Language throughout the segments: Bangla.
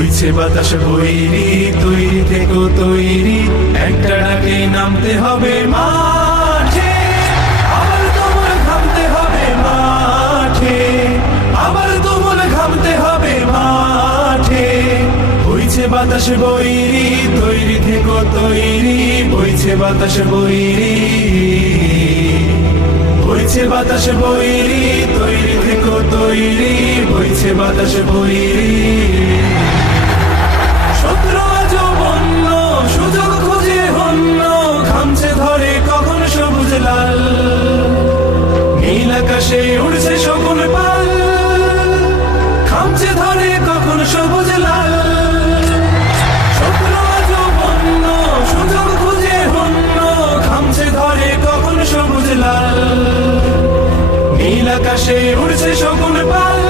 বইছে বাতাস বৈরি, তৈরি থেকো তৈরি, একটা ডাকে নামতে হবে মাঠে, আবার তোমার ঘামতে হবে মাঠে, আবার তোমার ঘামতে হবে মাঠে। বইছে বাতাস বৈরি, তৈরি থেকো তৈরি, বইছে বাতাস বৈরি, বইছে বাতাস বৈরি, তৈরি থেকো তৈরি, বইছে বাতাস বৈরি। শত্রু আজও বন্য, সুযোগ খুঁজে হন্য, ঘামছে ধরে কখন সবুজ লাল, নীল আকাশে উড়ছে শকুন পাল, ঘামছে ধরে কখন সবুজ লাল। শত্রু আজও বন্য, সুযোগ খুঁজে হন্য, ঘামছে ধরে কখন সবুজ লাল, নীল আকাশে উড়ছে শকুন পাল,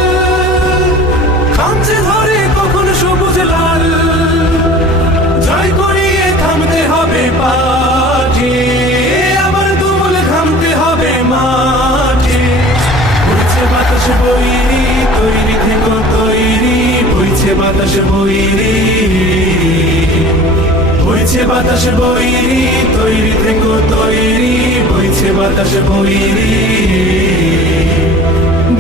ঘামছে ধরে কখন সবুজ লাল। জয় করিয়ে থামতে হবে পাঠে, আবার তুমুল ঘামতে হবে মাঠে। বইছে বাতাস বৈরি, তৈরি থেকো তৈরি, বইছে বাতাস বৈরি, বইছে বাতাস বৈরি, তৈরি থেকো তৈরি, বইছে বাতাস বৈরি।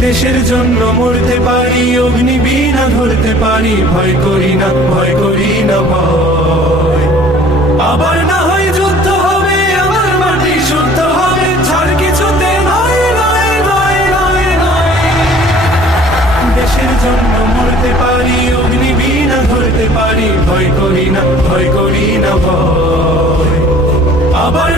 দেশের জন্য মরতে পারি, অগ্নিবীণা ধরতে পারি, ভয় করি না, ভয় করি না ভয়। আবার না হয় যুদ্ধ হবে, আমার মাটি শুদ্ধ হবে, ছাড় কিছুতে নয়, নয়, নয়, নয়, নয়। দেশের জন্য মরতে পারি, অগ্নিবীণা ধরতে পারি, ভয় করি না, ভয় করি না ভয়। আবার